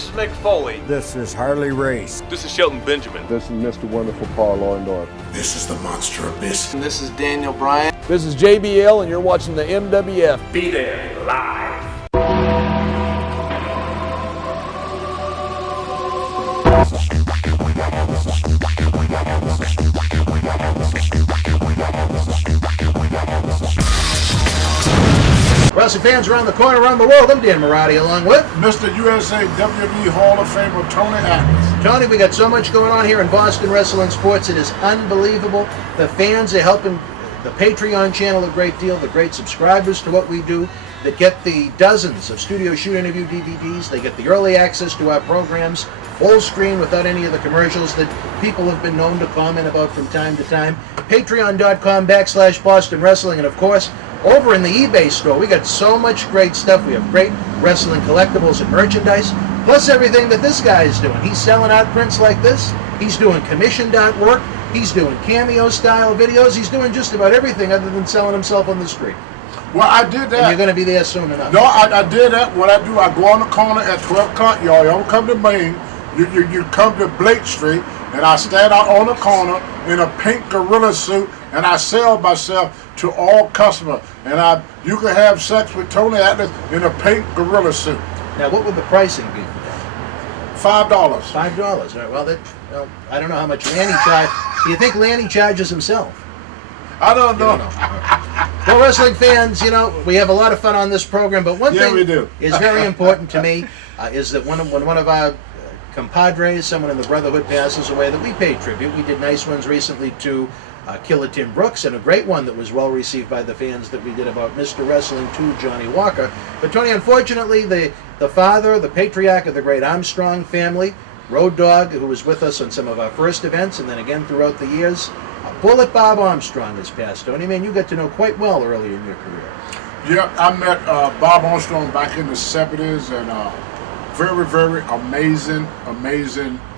This is Mick Foley. This is Harley Race. This is Shelton Benjamin. This is Mr. Wonderful Paul Orndorff. This is the Monster Abyss. And this is Daniel Bryan. This is JBL, and you're watching the MWF. Be there live. Wrestling fans around the corner, around the world, I'm Dan Marotti, along with Mr. USA WWE Hall of Famer Tony Atlas. Tony. We got so much going on here in Boston Wrestling Sports. It is unbelievable. The fans are helping the Patreon channel a great deal, the great subscribers to what we do that get the dozens of studio shoot interview DVDs. They get the early access to our programs, full screen without any of the commercials that people have been known to comment about from time to time. Patreon.com/Boston Wrestling. And of course, over in the eBay store, we got so much great stuff. We have great wrestling collectibles and merchandise, plus everything that this guy is doing. He's selling out prints like this. He's doing commissioned artwork. He's doing cameo-style videos. He's doing just about everything other than selling himself on the street. Well, I did that. And you're going to be there soon enough. No, I did that. What I do, I go on the corner at 12 o'clock. Y'all come to Main. You come to Blake Street, and I stand out on the corner in a pink gorilla suit, and I sell myself to all customers. And you can have sex with Tony Atlas in a pink gorilla suit. Now, what would the pricing be for that? $5. $5. All right, well, I don't know how much Lanny charges. Do you think Lanny charges himself? I don't know. Well, wrestling fans, we have a lot of fun on this program, but one thing is very important to me is that when one of our compadres, someone in the Brotherhood, passes away, that we pay tribute. We did nice ones recently to Killer Tim Brooks, and a great one that was well received by the fans that we did about Mr. Wrestling 2, Johnny Walker. But Tony, unfortunately, the father, the patriarch of the great Armstrong family, Road Dogg, who was with us on some of our first events, and then again throughout the years, Bullet Bob Armstrong has passed. Tony, man, you got to know quite well early in your career. Yeah, I met Bob Armstrong back in the 70s, and very, very amazing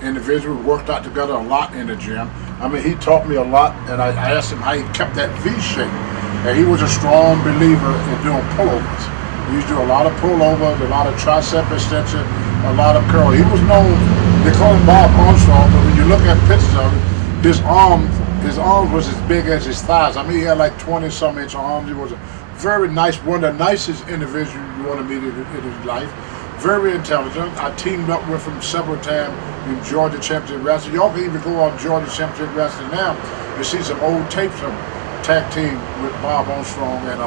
individual. We worked out together a lot in the gym. I mean, he taught me a lot, and I asked him how he kept that V shape. And he was a strong believer in doing pullovers. He used to do a lot of pullovers, a lot of tricep extension, a lot of curl. He was known, they call him Bob Armstrong, but when you look at pictures of him, his arms was as big as his thighs. I mean, he had like 20-some inch arms. He was a very nice, one of the nicest individuals you want to meet in his life. Very intelligent. I teamed up with him several times in Georgia Championship Wrestling. Y'all can even go on Georgia Championship Wrestling now and see some old tapes of tag team with Bob Armstrong and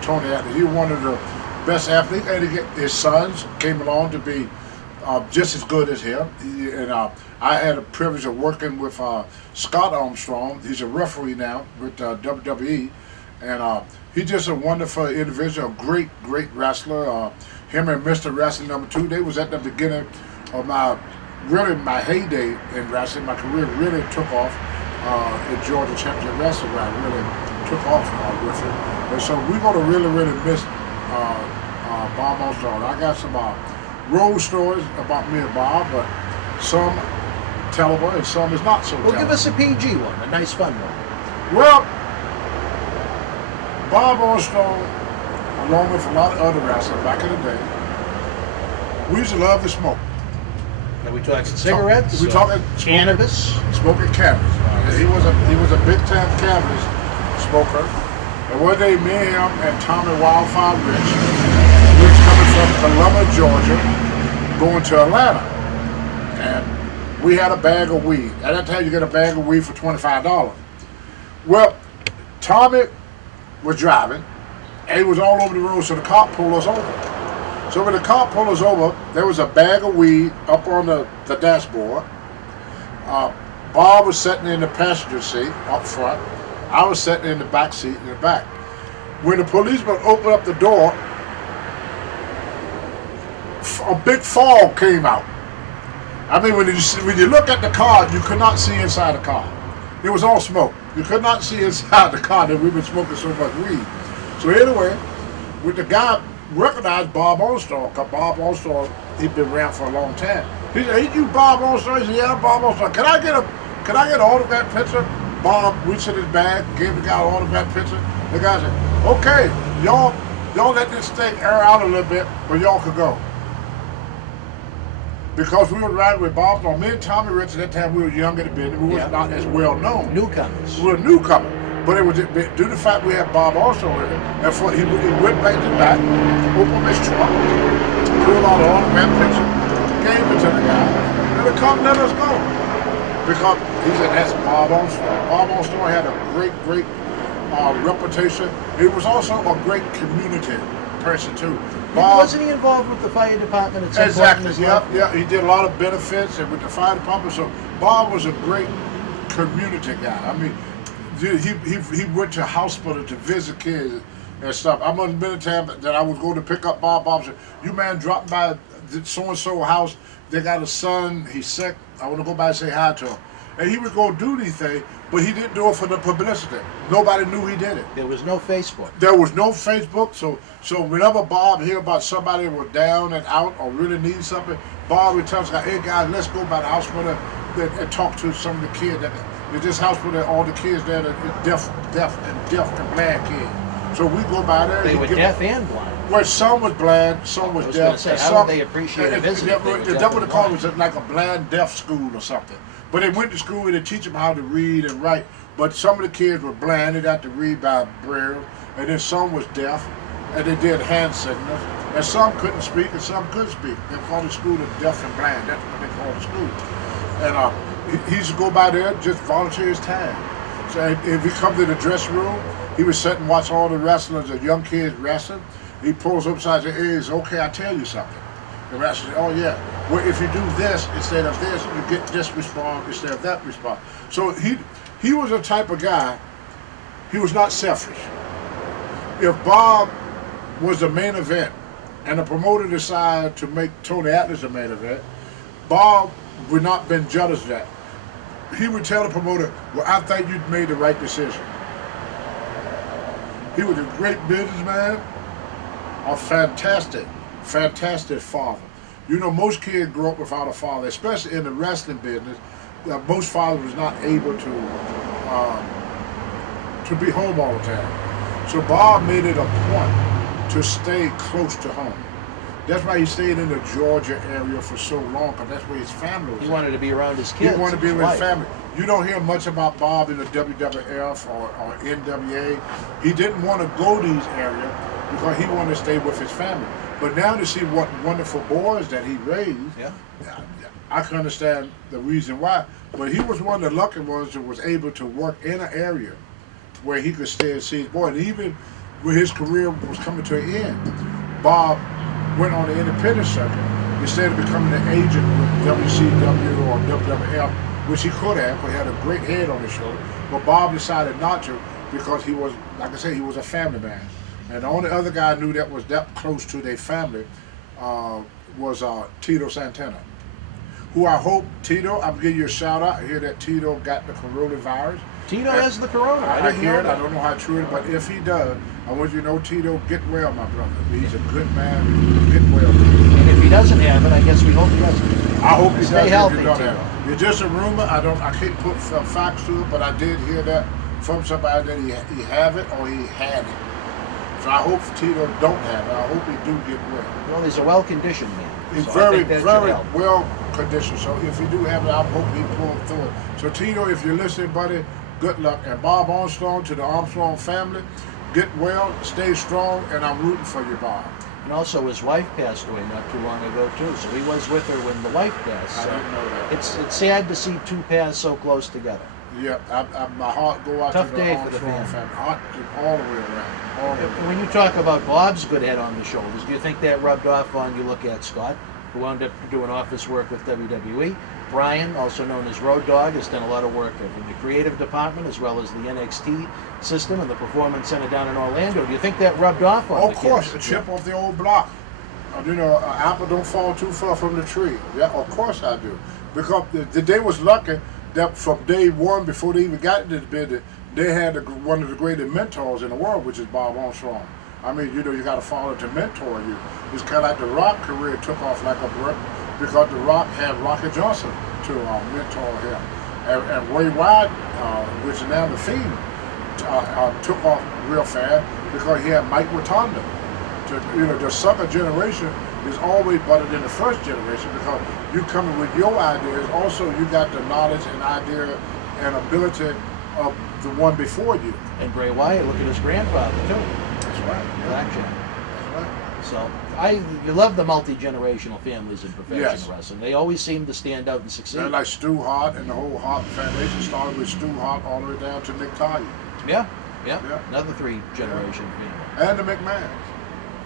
Tony Atlas. He was one of the best athletes, and his sons came along to be just as good as him. I had the privilege of working with Scott Armstrong. He's a referee now with WWE, and he's just a wonderful individual, a great wrestler. Him and Mr. Wrestling #2, they was at the beginning of my heyday in wrestling. My career really took off in Georgia Championship Wrestling, where I really took off with it. And so we're going to really miss Bob Armstrong. I got some road stories about me and Bob, but some tellable and some is not so tellable. Well, give us a PG one, a nice fun one. Well, Bob Armstrong, along with a lot of other wrestlers back in the day, we used to love to smoke. Are we talking cigarettes? We talking cannabis? Smoking cannabis. He was a big time cannabis smoker. And one day, me and him and Tommy Wildfire Rich, we was coming from Columbus, Georgia, going to Atlanta, and we had a bag of weed. At that time, you get a bag of weed for $25. Well, Tommy was driving, and he was all over the road, so the cop pulled us over. So when the cop pulled us over, there was a bag of weed up on the dashboard. Bob was sitting in the passenger seat up front. I was sitting in the back seat in the back. When the policeman opened up the door, a big fog came out. I mean, when you look at the car, you could not see inside the car. It was all smoke. You could not see inside the car that we've been smoking so much weed. So anyway, with the guy recognized Bob Armstrong, because Bob Armstrong, he'd been around for a long time. He said, "Ain't you Bob Armstrong?" He said, "Yeah, I'm Bob Armstrong. Can I get an autograph picture?" Bob reached in his bag, gave the guy an autograph picture. The guy said, "Okay, y'all let this thing air out a little bit, but y'all could go." because we were riding with Bob. On me and Tommy Rich at that time, we were young in the business. We was not as well known. Newcomers. We were newcomers. But it was due to the fact we had Bob also with it. And for, he went back to back, opened his truck, pulled out all the man picture, gave it to the guy, and the come let us go. Because he said, that's Bob Armstrong. Bob Armstrong had a great reputation. He was also a great community person too. Bob, wasn't he involved with the fire department at some point? Exactly, yeah. He did a lot of benefits and with the fire department. So Bob was a great community guy. I mean, he went to hospital to visit kids and stuff. I must have been a time that I was going to pick up Bob. Bob said, you man dropped by so-and-so house. They got a son. He's sick. I want to go by and say hi to him. And he would go do these things, but he didn't do it for the publicity. Nobody knew he did it. There was no Facebook. There was no Facebook. So whenever Bob hear about somebody who was down and out or really need something, Bob would tell us, hey guys, let's go by the hospital and talk to some of the kids. There's this hospital, all the kids there are deaf and blind kids. So we go by there. They were deaf and blind. Well, some was blind, some was deaf. Say, how would they appreciate a visit? That would have called it like a blind deaf school or something. But they went to school and they teach them how to read and write. But some of the kids were blind, they'd have to read by braille. And then some was deaf, and they did hand signals. And some couldn't speak, and some could speak. They called the school the deaf and blind. That's what they called the school. And he used to go by there, just volunteer his time. So if he come to the dressing room, he would sit and watch all the wrestlers, the young kids wrestling. He pulls up and says, hey, it's okay, I'll tell you something. The wrestler said, oh yeah, well if you do this instead of this, you get this response instead of that response. So he was a type of guy, he was not selfish. If Bob was the main event and the promoter decided to make Tony Atlas the main event, Bob would not have been jealous of that. He would tell the promoter, well, I think you made the right decision. He was a great businessman, a fantastic father. You know, most kids grow up without a father, especially in the wrestling business. Most fathers was not able to be home all the time. So Bob made it a point to stay close to home. That's why he stayed in the Georgia area for so long, because that's where his family was. He wanted to be around his kids. He wanted to be with his family. You don't hear much about Bob in the WWF or NWA. He didn't want to go these areas because he wanted to stay with his family. But now to see what wonderful boys that he raised, I can understand the reason why. But he was one of the lucky ones that was able to work in an area where he could stay and see his boy. And even when his career was coming to an end, Bob went on the independent circuit instead of becoming an agent with WCW or WWF, which he could have, because he had a great head on his shoulder. But Bob decided not to because he was, like I said, he was a family man. And the only other guy I knew that was that close to their family was Tito Santana, who I hope, Tito, I'm giving you a shout out. I hear that Tito got the coronavirus. Tito has the corona. I hear it. I don't know how true it is, but if he does, I want you to know, Tito, get well, my brother. He's a good man. Get well. And if he doesn't have it, I guess we hope he doesn't. I hope he does. Stay healthy, Tito. Tito. It's just a rumor. I can't put facts to it, but I did hear that from somebody that he have it or he had it. So I hope Tito don't have it. I hope he do get well. Well, he's a well-conditioned man. He's so very well well-conditioned. So if he do have it, I hope he pull through it. So Tito, if you're listening, buddy, good luck. And Bob Armstrong, to the Armstrong family, get well, stay strong, and I'm rooting for you, Bob. And also, his wife passed away not too long ago, too. So he was with her when the wife passed. I So didn't know that. it's sad to see two paths so close together. Yep, my heart go out Tough to day the for the Armstrong family. Heart all the way around. All the way around. When you talk about Bob's good head on the shoulders, do you think that rubbed off on, you look at Scott, who wound up doing office work with WWE? Brian, also known as Road Dogg, has done a lot of work in the creative department as well as the NXT system and the Performance Center down in Orlando. Do you think that rubbed off on Oh, the of course, kids? a chip off the old block. You know, an apple don't fall too far from the tree. Yeah, of course I do. Because they was lucky that from day one, before they even got into this business, they had one of the greatest mentors in the world, which is Bob Armstrong. I mean, you know, you got to follow to mentor you. It's kind of like the Rock career took off like a brick because the Rock had Rocky Johnson to mentor him. And Way Wide, which is now the Fiend, took off real fast because he had Mike Rotunda. The sucker generation is always better than the first generation because you coming with your ideas. Also, you got the knowledge and idea and ability of the one before you. And Bray Wyatt, look at his grandfather too. That's right. Blackjack. That's right. So you love the multi-generational families in professional Yes. wrestling. They always seem to stand out and succeed. They're like Stu Hart and the whole Hart Foundation started with Stu Hart all the way down to Nick Talia. Yeah. Yeah. Another three-generation family. And the McMahons,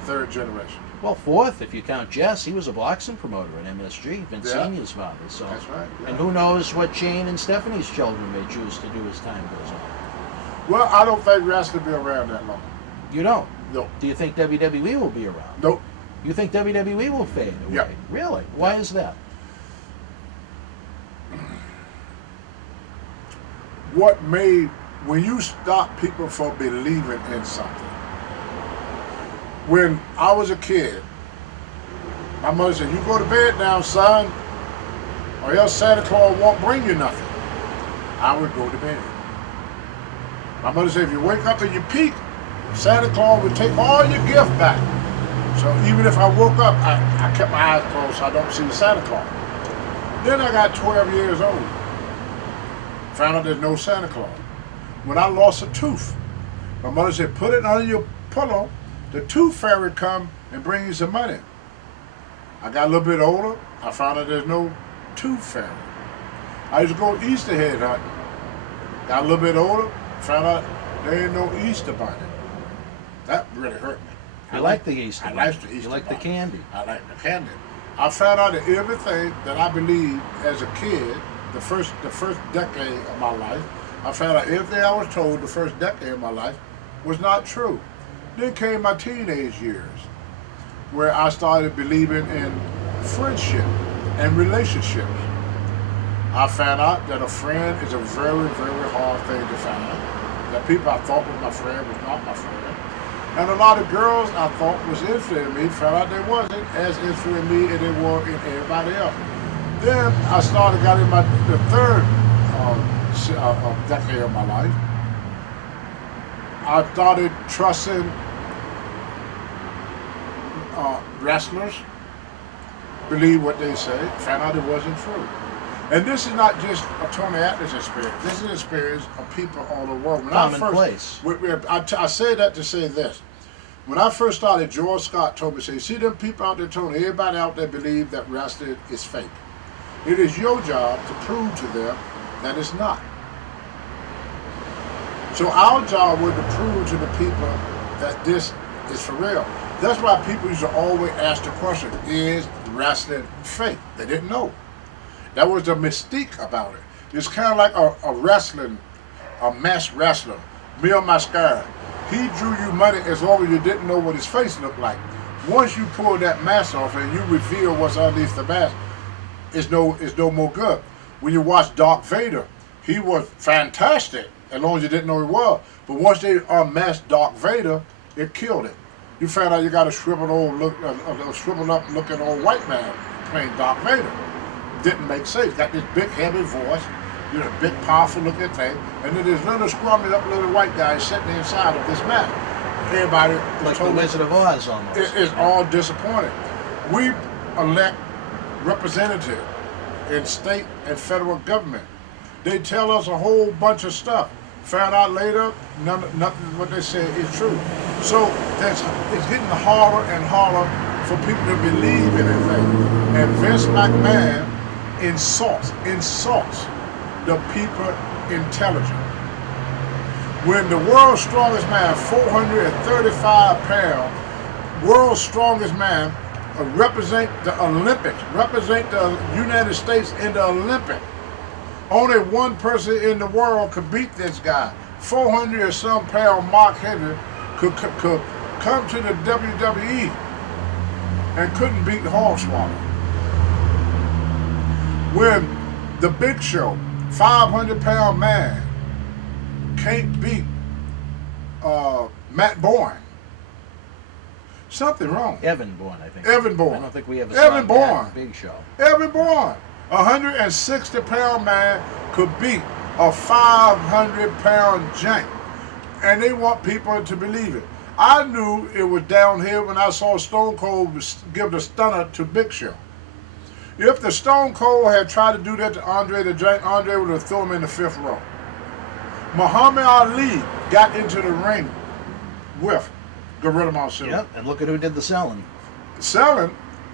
third generation. Well, fourth, if you count Jess, he was a boxing promoter at MSG, Vince Yeah. Senior's father. So, That's right. Yeah. and who knows what Shane and Stephanie's children may choose to do as time goes on. Well, I don't think wrestling will be around that long. You don't? No. Do you think WWE will be around? Nope. You think WWE will fade away? Yeah. Really? Why is that? When you stop people from believing in something. When I was a kid, my mother said, "You go to bed now, son, or else Santa Claus won't bring you nothing." I would go to bed. My mother said, "If you wake up and you peek, Santa Claus would take all your gift back." So even if I woke up, I kept my eyes closed so I don't see the Santa Claus. Then I got 12 years old. Found out there's no Santa Claus. When I lost a tooth, my mother said, "Put it under your pillow. The tooth fairy come and bring you some money." I got a little bit older. I found out there's no tooth fairy. I used to go Easter head hunting. Got a little bit older. Found out there ain't no Easter bunny. That really hurt me. I like the Easter. I like the Easter. You like the bunny. candy. I like the candy. I found out that everything that I believed as a kid, the first decade of my life, I found out everything I was told the first decade of my life was not true. Then came my teenage years, where I started believing in friendship and relationships. I found out that a friend is a very, very hard thing to find. That people I thought was my friend was not my friend. And a lot of girls I thought was interested in me found out they wasn't as interested in me as they were in everybody else. Then I got in the third decade of my life. I started trusting wrestlers, believe what they say, found out it wasn't true. And this is not just a Tony Atlas experience. This is an experience of people all over the world. Commonplace. I say that to say this. When I first started, George Scott told me, say, "See them people out there, Tony, everybody out there believe that wrestling is fake. It is your job to prove to them that it's not." So our job was to prove to the people that this is for real. That's why people used to always ask the question, is wrestling fake? They didn't know. That was the mystique about it. It's kind of like a mass wrestler, Mil Mascara. He drew you money as long as you didn't know what his face looked like. Once you pull that mask off and you reveal what's underneath the mask, it's no more good. When you watch Darth Vader, he was fantastic as long as you didn't know he was. But once they unmasked Darth Vader, it killed it. You found out you got a shriveled up looking old white man playing Darth Vader. Didn't make sense. Got this big heavy voice, big powerful looking thing, and then there's little scrumming up little white guy sitting inside of this map. Everybody like the Wizard of Oz almost. It's all disappointed. We elect representatives in state and federal government. They tell us a whole bunch of stuff. Found out later, nothing what they say is true. So it's getting harder and harder for people to believe in anything. And Vince McMahon insults the people intelligent. When the world's strongest man, 435 pounds, world's strongest man, represent the Olympics, represent the United States in the Olympics. Only one person in the world could beat this guy. 400 or some pound Mark Henry could come to the WWE and couldn't beat Hornswoggle. When the Big Show, 500-pound man, can't beat Matt Bourne. Something wrong. Evan Bourne, I think. Evan Bourne. I don't think we ever Evan saw Bourne. that Big Show. Evan Bourne. 160-pound man could beat a 500-pound jank. And they want people to believe it. I knew it was downhill when I saw Stone Cold give the stunner to Big Show. If the Stone Cold had tried to do that to Andre the Giant, Andre would have thrown him in the 5th row. Muhammad Ali got into the ring with Gorilla Monsoon. Yep, and look at who did the selling. Selling,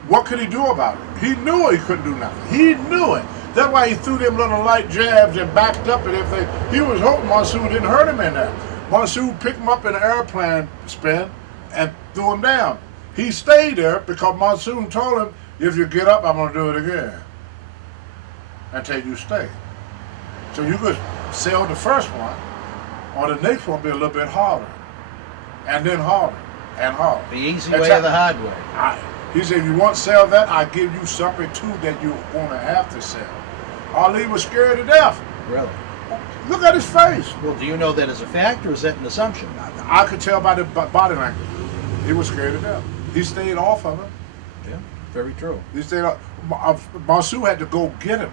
what could he do about it? He knew he couldn't do nothing. He knew it. That's why he threw them little light jabs and backed up and everything. He was hoping Monsoon didn't hurt him in that. Monsoon picked him up in an airplane spin and threw him down. He stayed there because Monsoon told him, if you get up, I'm going to do it again until you stay. So you could sell the first one, or the next one be a little bit harder, and then harder, and harder. The easy way or the hard way? He said, you want to sell that, I give you something too that you're going to have to sell. Ali was scared to death. Really? Look at his face. Well, do you know that as a fact, or is that an assumption? I could tell by the body language. He was scared to death. He stayed off of him. Yeah, very true. He stayed off. Monsoon had to go get him.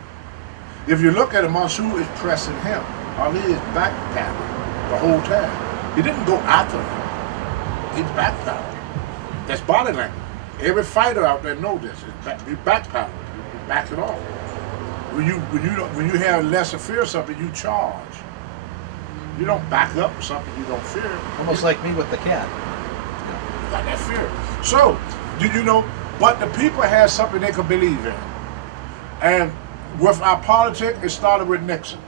If you look at him, Monsoon is pressing him. Ali is backpedaling the whole time. He didn't go after him. He's backpedaling. That's body language. Every fighter out there knows this. You backpedaling. You back it off. When you have lesser fear of something, you charge. You don't back up something you don't fear. Almost like me with the cat. You got that fear. So, do you know? But the people had something they could believe in. And with our politics, it started with Nixon,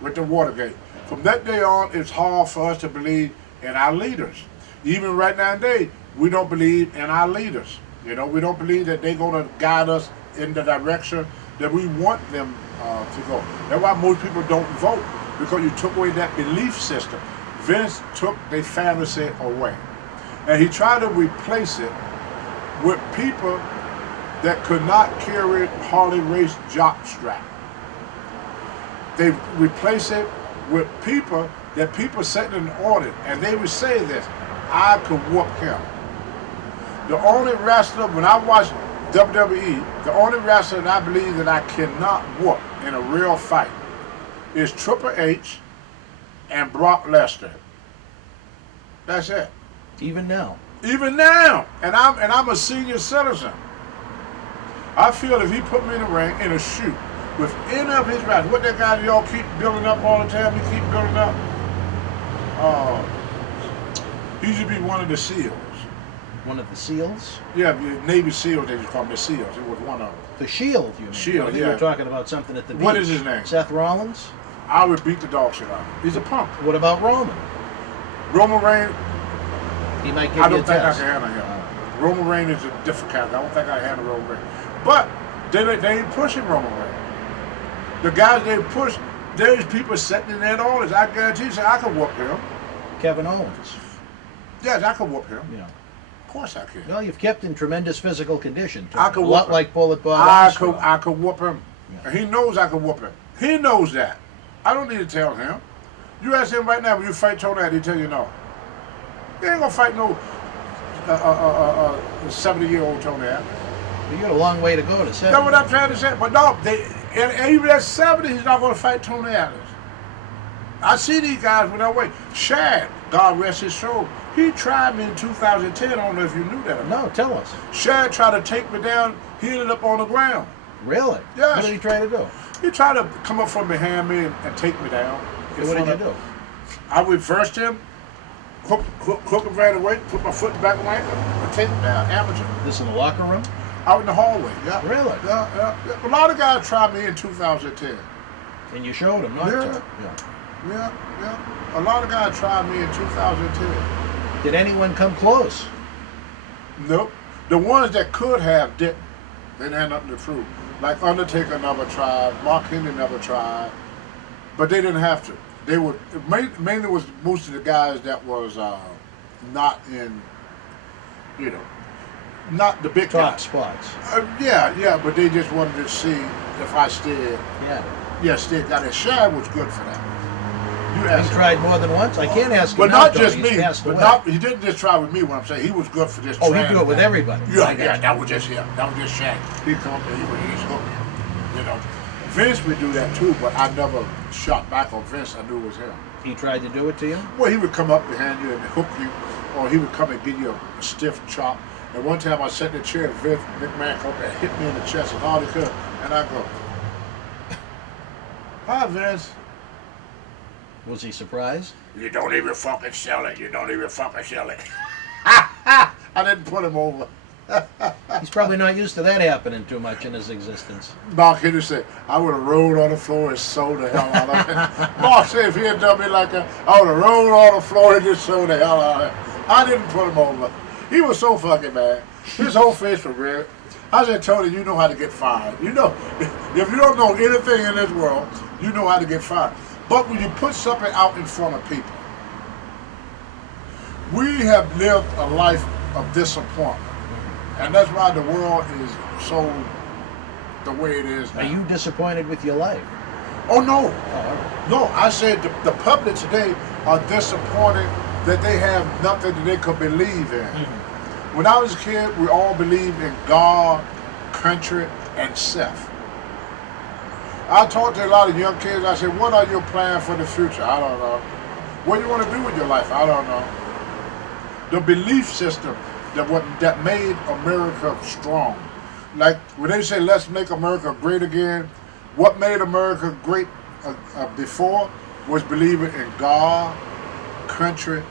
with the Watergate. From that day on, it's hard for us to believe in our leaders. Even right now today, we don't believe in our leaders. You know, we don't believe that they're going to guide us in the direction that we want them to go. That's why most people don't vote, because you took away that belief system. Vince took their fantasy away. And he tried to replace it with people that could not carry Harley Race jock strap. They replaced it with people that people sitting in the audience, and they would say this, I could whoop him. The only wrestler, when I watch WWE, the only wrestler that I believe that I cannot whoop in a real fight is Triple H and Brock Lesnar. That's it. Even now. Even now. And I'm a senior citizen. I feel if he put me in a ring, in a shoot, with any of his wrestlers, what that guy y'all keep building up all the time, he keep building up, he should be one of the SEALs. One of the SEALs? Yeah, the Navy SEALs, they just call them the SEALs. It was one of them. The Shield, you mean? Shield, I think yeah. you were talking about something at the beach. What is his name? Seth Rollins? I would beat the dog shit out of him. He's a punk. What about Roman? Roman Reigns, He might give I you don't a think I test. can handle him. Roman Reigns is a different character. I don't think I can handle Roman Reigns. But they ain't pushing Roman Reigns. The guys they push, there's people sitting in that audience. I guarantee you, I can whoop him. Kevin Owens. Yes, I can whoop him. Yeah. Of course I can. Well, you've kept in tremendous physical condition. Too. I could a lot whoop him. like Bullet Bob Armstrong. I could whoop him. Yeah. He knows I can whoop him. He knows that. I don't need to tell him. You ask him right now, when you fight Tony, he tell you no. He ain't gonna fight no 70-year-old Tony Atlas. You got a long way to go to 70. That's what I'm trying to say. But no, and even at 70, he's not going to fight Tony Atlas. I see these guys when I wait. Shad, God rest his soul, he tried me in 2010. I don't know if you knew that or not. No, tell us. Shad tried to take me down. He ended up on the ground. Really? Yes. What did he try to do? He tried to come up from behind me and take me down. What did you do? I reversed him, hook him right away, put my foot back on my ankle, and take him down. Amateur. This in the locker room? Out in the hallway. Yeah. Really? Yeah. A lot of guys tried me in 2010. And you showed him, not to. Yeah. A lot of guys tried me in 2010. Did anyone come close? Nope. The ones that could have didn't. They didn't have nothing to prove. Like Undertaker never tried, Mark Henry never tried, but they didn't have to. They were mainly was most of the guys that was not in, not the big Top guys. spots. Yeah, but they just wanted to see if I still. Yeah. Still got it. Shad was good for that. You He asked him. tried more than once? I can't ask him But now, not Tony. just He's me. passed But away. he didn't just try with me. What I'm saying, he was good for this. Oh, he do it with everybody. Yeah, that was just him. That was just Shaq. He come up there, he's hooked. Vince would do that too, but I never shot back on Vince. I knew it was him. He tried to do it to you? Well, he would come up behind you and hook you, or he would come and give you a stiff chop. And one time I sat in the chair, Vince McMahon come up and hit me in the chest as hard as he could, and I go, "Hi, Vince." Was he surprised? You don't even fucking sell it. You don't even fucking sell it. I didn't put him over. He's probably not used to that happening too much in his existence. Mark Henry said, I would have rolled on the floor and sold the hell out of it. Mark said if he had done me like that, I would have rolled on the floor and just sold the hell out of it. I didn't put him over. He was so fucking mad. His whole face was red. I said, Tony, you know how to get fired. You know, if you don't know anything in this world, you know how to get fired. But when you put something out in front of people, we have lived a life of disappointment. And that's why the world is so the way it is now. Are you disappointed with your life? Oh, no. Oh. No, I said the public today are disappointed that they have nothing that they could believe in. Mm-hmm. When I was a kid, we all believed in God, country, and self. I talked to a lot of young kids. I said, what are your plans for the future? I don't know. What do you want to do with your life? I don't know. The belief system that made America strong. Like when they say, let's make America great again, what made America great before was believing in God, country,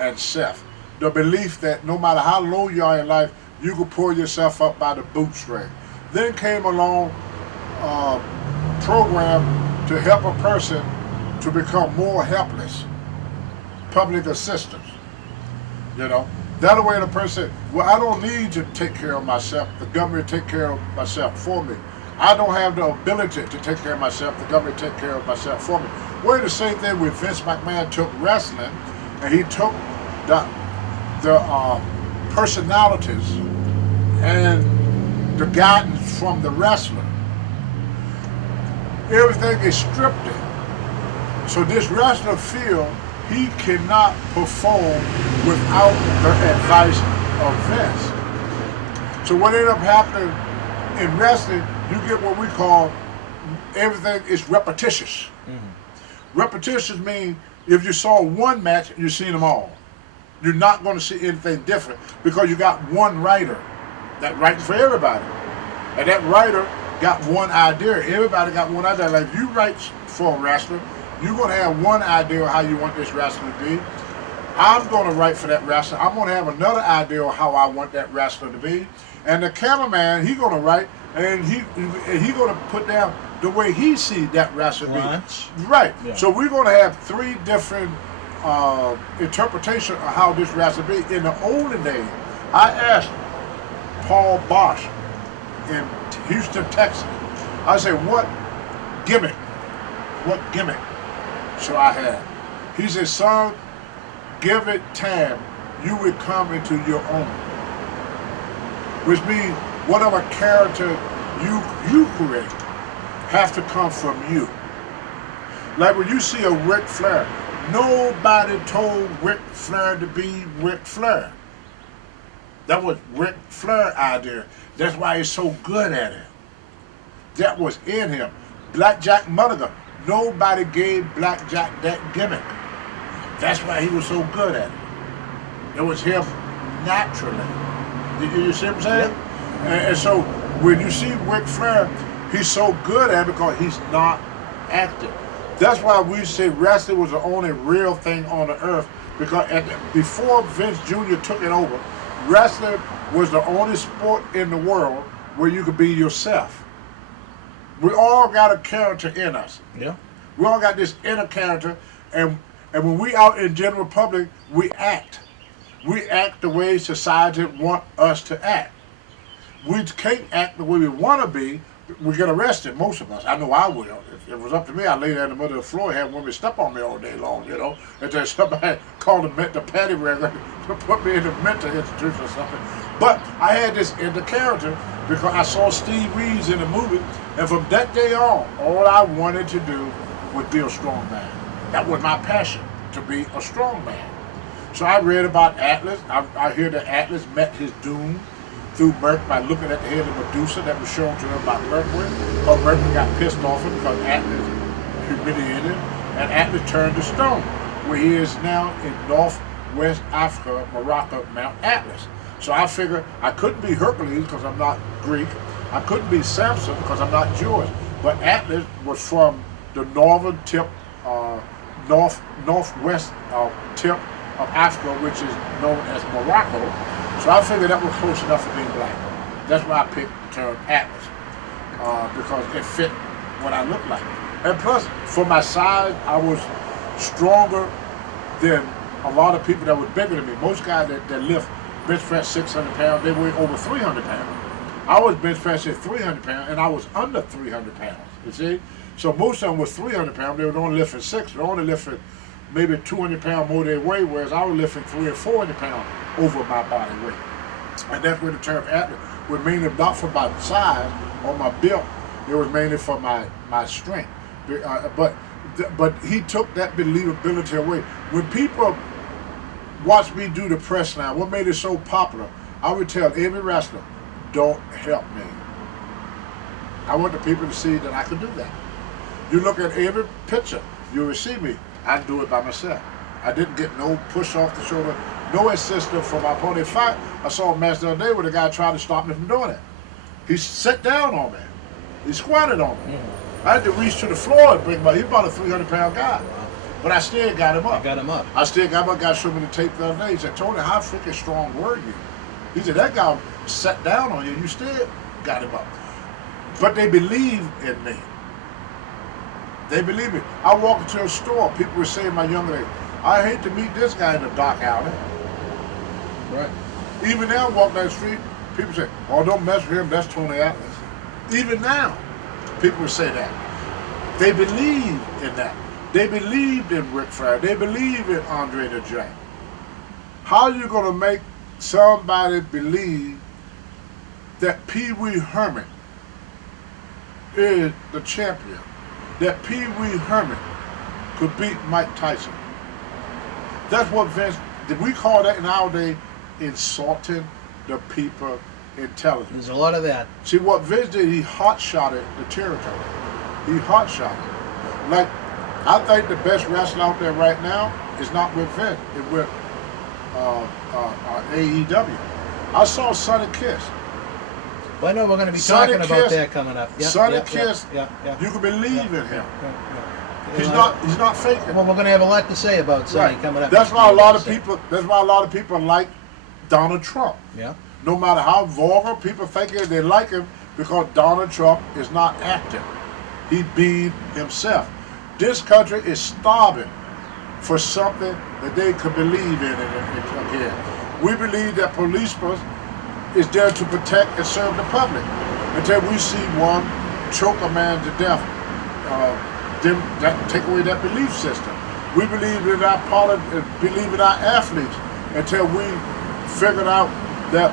and self. The belief that no matter how low you are in life, you can pull yourself up by the bootstring. Then came along a program to help a person to become more helpless. Public assistance, you know. That way the person said, well, I don't need to take care of myself. The government take care of myself for me. I don't have the ability to take care of myself. The government take care of myself for me. Well, the same thing with Vince McMahon took wrestling, and he took the personalities and the guidance from the wrestler. Everything is scripted. So this wrestler feel he cannot perform without the advice of Vince. So what ended up happening in wrestling, you get what we call everything is repetitious. Mm-hmm. Repetitious means if you saw one match, you've seen them all. You're not going to see anything different because you got one writer that writes for everybody. And that writer got one idea. Everybody got one idea. Like if you write for a wrestler, you're going to have one idea of how you want this wrestler to be. I'm going to write for that wrestler. I'm going to have another idea of how I want that wrestler to be. And the cameraman, he's going to write, and he going to put down the way he sees that wrestler be. Right. Yeah. So we're going to have three different interpretations of how this wrestler be. In the olden days, I asked Paul Bosch in Houston, Texas, I said, what gimmick? So I had. He said, son, give it time, you will come into your own. Which means whatever character you create have to come from you. Like when you see a Ric Flair, nobody told Ric Flair to be Ric Flair. That was Ric Flair's idea. That's why he's so good at it. That was in him. Blackjack Mulligan. Nobody gave Blackjack that gimmick. That's why he was so good at it. It was him naturally. You see what I'm saying? Yeah. And so when you see Ric Flair, he's so good at it because he's not active. That's why we say wrestling was the only real thing on the earth, because before Vince Jr. took it over, wrestling was the only sport in the world where you could be yourself. We all got a character in us. Yeah. We all got this inner character, and when we out in general public, we act. We act the way society want us to act. We can't act the way we want to be. We get arrested, most of us. I know I will. If it was up to me, I'd lay there in the middle of the floor and have women step on me all day long, you know. And then somebody called the paddy wagon to put me in a mental institution or something. But I had this in the character because I saw Steve Reeves in the movie, and from that day on, all I wanted to do was be a strong man. That was my passion, to be a strong man. So I read about Atlas. I hear that Atlas met his doom. through Mercury by looking at the head of Medusa that was shown to him by Mercury. Because Mercury got pissed off him because Atlas humiliated him, and Atlas turned to stone, where he is now in northwest Africa, Morocco, Mount Atlas. So I figured I couldn't be Hercules because I'm not Greek. I couldn't be Samson because I'm not Jewish. But Atlas was from the northern tip, northwest tip of Africa, which is known as Morocco. So I figured that was close enough for being black. That's why I picked the term Atlas, because it fit what I looked like. And plus, for my size, I was stronger than a lot of people that was bigger than me. Most guys that lift bench press 600 pounds, they weigh over 300 pounds. I was bench pressing 300 pounds, and I was under 300 pounds, you see? So most of them was 300 pounds, they were only lifting 6. They were only lifting maybe 200 pounds more than weight, whereas I was lifting 300 or 400 pounds over my body weight. And that's where the term athlete was mainly not for my size or my build, it was mainly for my strength. But he took that believability away. When people watch me do the press now, what made it so popular, I would tell every wrestler, don't help me. I want the people to see that I could do that. You look at every picture, you will see me, I do it by myself. I didn't get no push off the shoulder, no assistance from my opponent. In fact, I saw a match the other day where the guy tried to stop me from doing it. He sat down on me. He squatted on me. I had to reach to the floor and bring him up. He's about a 300-pound guy. But I still got him up. I still got him up. Got showed me the tape the other day. He said, Tony, how freaking strong were you? He said, that guy sat down on you. You still got him up. But they believe in me. They believe me. I walk into a store. People were saying, my younger age, I hate to meet this guy in the dark alley. Right. Even now, walk down the street, people say, oh, don't mess with him. That's Tony Atlas. Even now, people will say that. They believe in that. They believed in Ric Flair. They believe in Andre the Giant. How are you going to make somebody believe that Pee Wee Herman is the champion? That Pee Wee Herman could beat Mike Tyson? That's what Vince, did we call that in our day insulting the people intelligence? There's a lot of that. See, what Vince did, he hot-shotted the territory. He hot-shotted it. Like, I think the best wrestler out there right now is not with Vince, it's with AEW. I saw Sonny Kiss. Well, I know we're going to be talking about that coming up. Sonny Kiss, you can believe in him. He's not faking. Well, we're going to have a lot to say about Sonny coming up. That's why a lot of people like Donald Trump. Yeah. No matter how vulgar people think they like him, because Donald Trump is not acting. He being himself. This country is starving for something that they could believe in again. We believe that policemen is there to protect and serve the public. Until we see one choke a man to death, take away that belief system. We believe in our athletes until we figured out that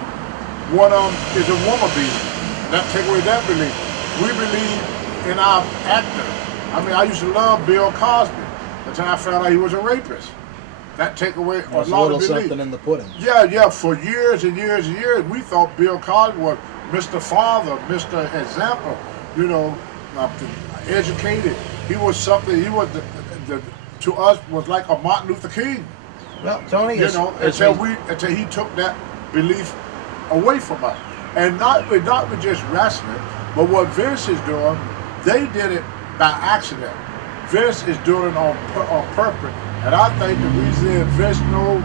one of them is a woman beater. That take away that belief. We believe in our actors. I mean, I used to love Bill Cosby until I found out he was a rapist. That take away a lot of belief. Something in the pudding. Yeah. For years and years and years, we thought Bill Cosby was Mr. Father, Mr. Example. You know, educated. He was something. He was to us was like a Martin Luther King. Well, Tony, until he took that belief away from us, and not with just wrestling, but what Vince is doing, they did it by accident. Vince is doing it on purpose, and I think the reason Vince knows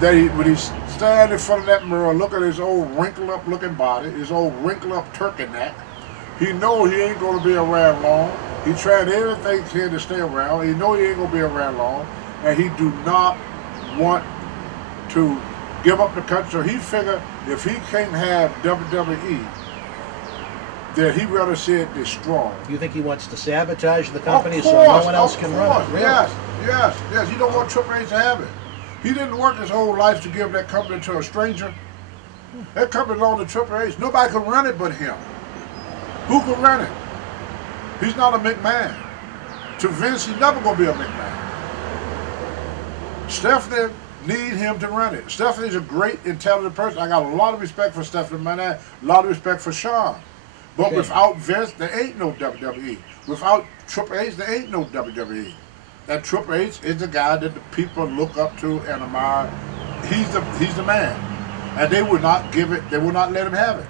that when he stand in front of that mirror, look at his old wrinkled up looking body, his old wrinkled up turkey neck, he knows he ain't going to be around long. He tried everything he can to stay around. He knows he ain't going to be around long, and he do not want to give up the country. So he figured if he can't have WWE, then he rather see it destroyed. You think he wants to sabotage the company so no one else can run it? Really? Yes. He don't want Triple H to have it. He didn't work his whole life to give that company to a stranger. That company belonged to Triple H. Nobody could run it but him. Who could run it? He's not a McMahon. To Vince, he's never going to be a McMahon. Stephanie need him to run it. Stephanie's a great, intelligent person. I got a lot of respect for Stephanie McMahon, a lot of respect for Shawn. But Okay. without Vince, there ain't no WWE. Without Triple H, there ain't no WWE. And Triple H is the guy that the people look up to and admire. He's the man. And they would not give it, they would not let him have it.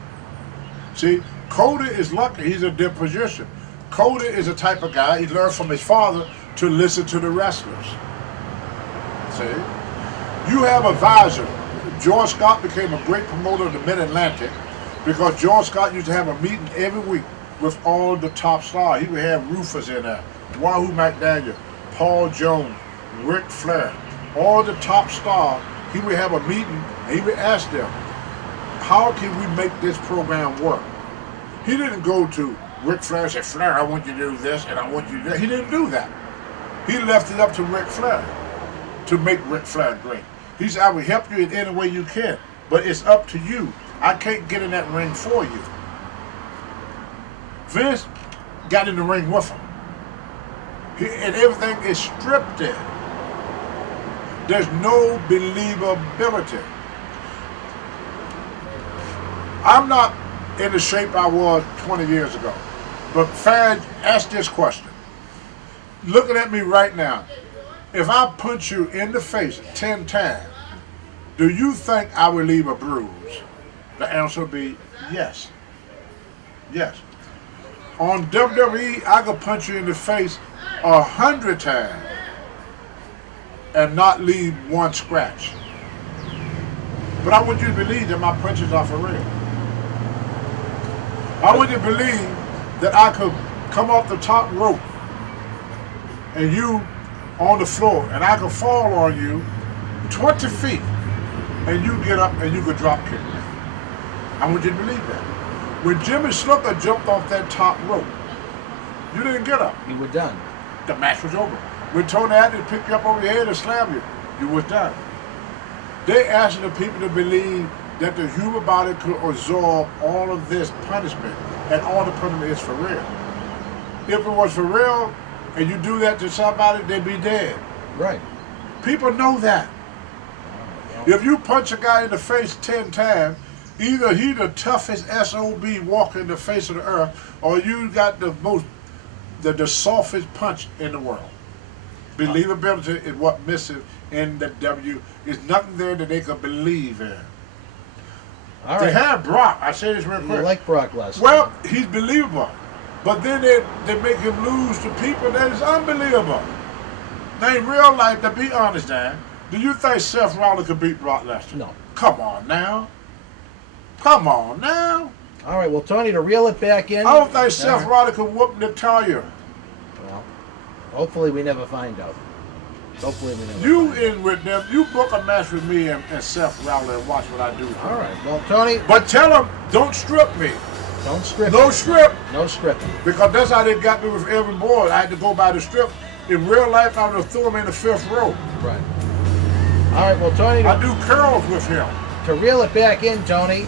See, Cody is lucky, he's in a different position. Cody is a type of guy, he learned from his father to listen to the wrestlers. See? You have a visor. George Scott became a great promoter of the Mid-Atlantic because George Scott used to have a meeting every week with all the top stars. He would have Rufus in there, Wahoo McDaniel, Paul Jones, Ric Flair, all the top stars. He would have a meeting and he would ask them, how can we make this program work? He didn't go to Ric Flair and say, Flair, I want you to do this and I want you to do that. He didn't do that. He left it up to Ric Flair to make Ric Flair great. He said, I will help you in any way you can, but it's up to you. I can't get in that ring for you. Vince got in the ring with him. And everything is scripted. There's no believability. I'm not in the shape I was 20 years ago, but fans, ask this question. Looking at me right now, if I punch you in the face 10 times, do you think I will leave a bruise? The answer would be yes. Yes. On WWE, I could punch you in the face 100 times and not leave one scratch. But I want you to believe that my punches are for real. I want you to believe that I could come off the top rope and you on the floor and I could fall on you 20 feet and you get up and you could drop kick me. I want you to believe that. When Jimmy Snuka jumped off that top rope, you didn't get up. You were done. The match was over. When Tony Atlas picked you up over your head and slammed you, you was done. They asking the people to believe that the human body could absorb all of this punishment and all the punishment is for real. If it was for real and you do that to somebody, they'd be dead. Right. People know that. If you punch a guy in the face 10 times, either he the toughest SOB walking the face of the earth, or you got the softest punch in the world. Believability is what missing in the W. There's nothing there that they could believe in. All They right. have Brock. I say this real You quick. like Brock Lesnar? Well, he's believable. But then they make him lose to people that is unbelievable. Now, in real life, to be honest, Dan, do you think Seth Rollins could beat Brock Lesnar? No. Come on now. Come on now. All right, well, Tony, to reel it back in. I don't think Seth All right. Rollins could whoop Natalia. Well, hopefully we never find out. Hopefully we never You find out. in with them. You book a match with me and Seth Rollins and watch what I do. All right, well, Tony, But tell him, don't strip me. don't strip. No strip. No stripping. Because that's how they got me with Evan Boyd. I had to go by the strip. In real life, I would have threw him in the 5th row. Right. All right, well, Tony, I do curls with him. to reel it back in, Tony,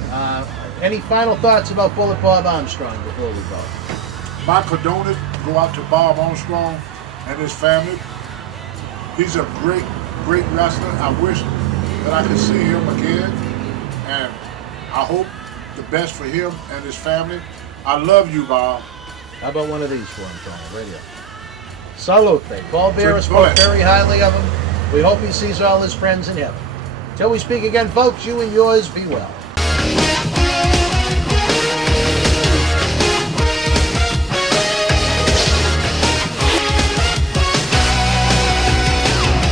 any final thoughts about Bullet Bob Armstrong before we go? My condolences go out to Bob Armstrong and his family. He's a great, great wrestler. I wish that I could see him again. And I hope the best for him and his family. I love you, Bob. How about one of these for him, Tony? Radio. Salute. Paul Bearer Good spoke boy. very highly of him. We hope he sees all his friends in heaven. Till we speak again, folks, you and yours be well.